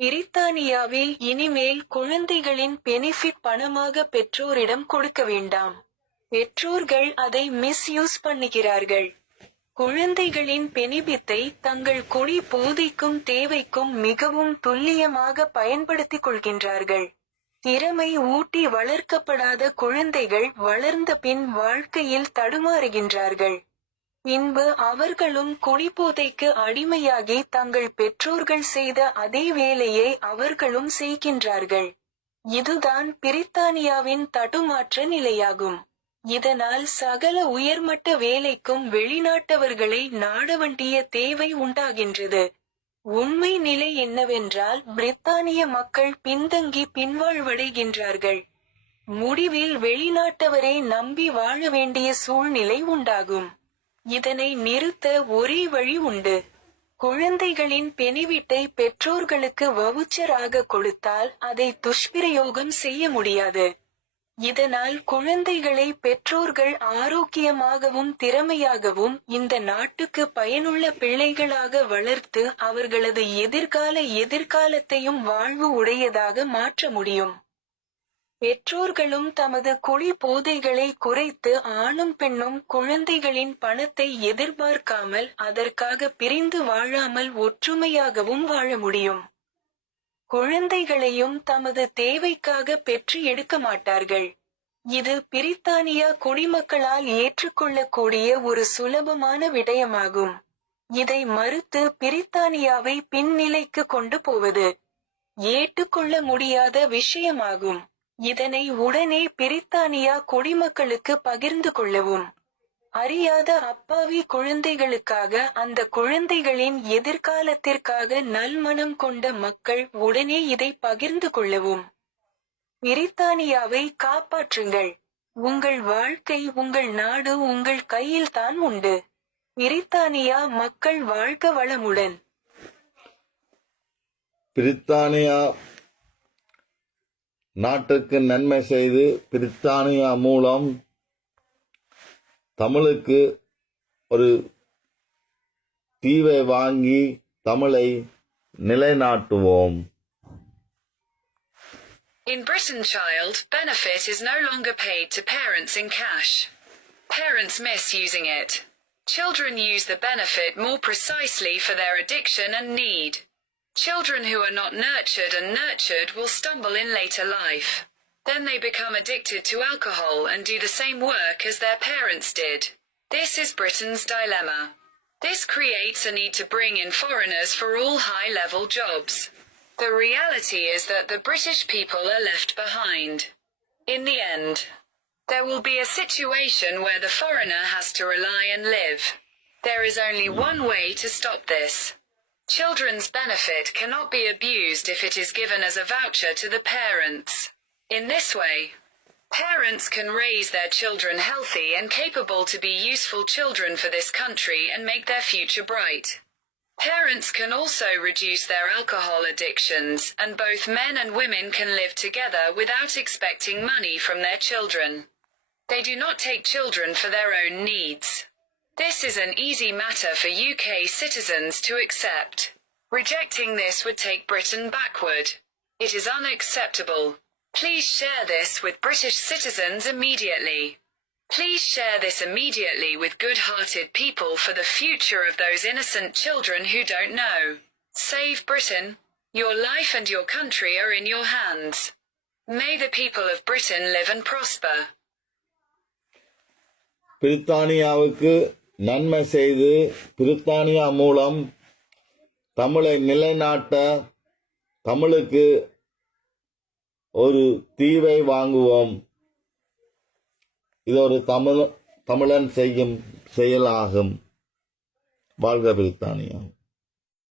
பிரித்தானியாவில் இனிமேல் குழந்தைகளின் பெனிஃபிட் பணமாக பெற்றோரிடம் கொடுக்க வேண்டாம். பெற்றோர்கள் அதை மிஸ்யூஸ் பண்ணுகிறார்கள். குழந்தைகளின் பெனிபித்தை தங்கள் குடி போதைக்கும் தேவைக்கும் மிகவும் துல்லியமாக பயன்படுத்திக் கொள்கின்றார்கள். திறமை ஊட்டி வளர்க்கப்படாத குழந்தைகள் வளர்ந்த பின் வாழ்க்கையில் தடுமாறுகின்றார்கள். பின்பு அவர்களும் குடிபோதைக்கு அடிமையாகி தங்கள் பெற்றோர்கள் செய்த அதே வேலையை அவர்களும் செய்கின்றார்கள். இதுதான் பிரித்தானியாவின் தடுமாற்ற நிலையாகும். இதனால் சகல உயர்மட்ட வேலைக்கும் வெளிநாட்டவர்களை நாட வேண்டிய தேவை உண்டாகின்றது. உண்மை நிலை என்னவென்றால் பிரித்தானிய மக்கள் பின்தங்கி பின்வாழ்வடைகின்றார்கள். முடிவில் வெளிநாட்டவரை நம்பி வாழ வேண்டிய சூழ்நிலை உண்டாகும். இதனை நிறுத்த ஒரே வழி உண்டு. குழந்தைகளின் பெனிவிட்டை பெற்றோர்களுக்கு வவுச்சராக கொடுத்தால் அதை துஷ்பிரயோகம் செய்ய முடியாது. இதனால் குழந்தைகளை பெற்றோர்கள் ஆரோக்கியமாகவும் திறமையாகவும் இந்த நாட்டுக்கு பயனுள்ள பிள்ளைகளாக வளர்த்து அவர்களது எதிர்காலத்தையும் வாழ்வு உடையதாக மாற்ற முடியும். பெற்றோர்களும் தமது குடி போதைகளை குறைத்து ஆணும் பெண்ணும் குழந்தைகளின் பணத்தை எதிர்பார்க்காமல் அதற்காக பிரிந்து வாழாமல் ஒற்றுமையாகவும் வாழ முடியும். குழந்தைகளையும் தமது தேவைக்காக பெற்று எடுக்க மாட்டார்கள். இது பிரித்தானியா குடிமக்களால் ஏற்றுக்கொள்ளக்கூடிய ஒரு சுலபமான விடயமாகும். இதை மறுத்து பிரித்தானியாவை பின்னிலைக்கு கொண்டு போவது ஏற்றுக்கொள்ள முடியாத விஷயமாகும். இதனை உடனே பிரித்தானியா குடிமக்களுக்கு பகிர்ந்து கொள்ளவும். அறியாத அப்பாவி குழந்தைகளுக்காக அந்த குழந்தைகளின் எதிர்காலத்திற்காக நல்மனம் கொண்ட மக்கள் உடனே இதை பகிர்ந்து கொள்ளவும். பிரித்தானியாவை காப்பாற்றுங்கள். உங்கள் வாழ்க்கை உங்கள் நாடு உங்கள் கையில்தான் உண்டு. பிரித்தானியா மக்கள் வாழ்க வளமுடன். பிரித்தானியா நாட்டுக்கு நன்மை செய்து பிரித்தானியா மூலம் தமிழுக்கு ஒரு தீவை வாங்கி தமிழை நிலைநாட்டுவோம். In Britain, child benefit is no longer paid to parents in cash. Parents miss using it. Children use the benefit more precisely for their addiction and need. Children who are not nurtured will stumble in later life. Then they become addicted to alcohol and do the same work as their parents did. This is Britain's dilemma. This creates a need to bring in foreigners for all high-level jobs. The reality is that the British people are left behind. In the end, there will be a situation where the foreigner has to rely and live. There is only one way to stop this. Children's benefit cannot be abused if it is given as a voucher to the parents. In this way, parents can raise their children healthy and capable to be useful children for this country and make their future bright. Parents can also reduce their alcohol addictions, and both men and women can live together without expecting money from their children. They do not take children for their own needs. This is an easy matter for UK citizens to accept. Rejecting this would take Britain backward. It is unacceptable. Please share this with British citizens immediately. Please share this immediately with good-hearted people for the future of those innocent children who don't know. Save Britain. Your life and your country are in your hands. May the people of Britain live and prosper. பிரித்தானியாவுக்கு நன்மை செய்து பிரித்தானியா மூலம் தமிழை நிலைநாட்ட தமிழுக்கு ஒரு தீவை வாங்குவோம். இது ஒரு தமிழன் செய்யும் செயலாகும். வாழ்க பிரித்தானியா.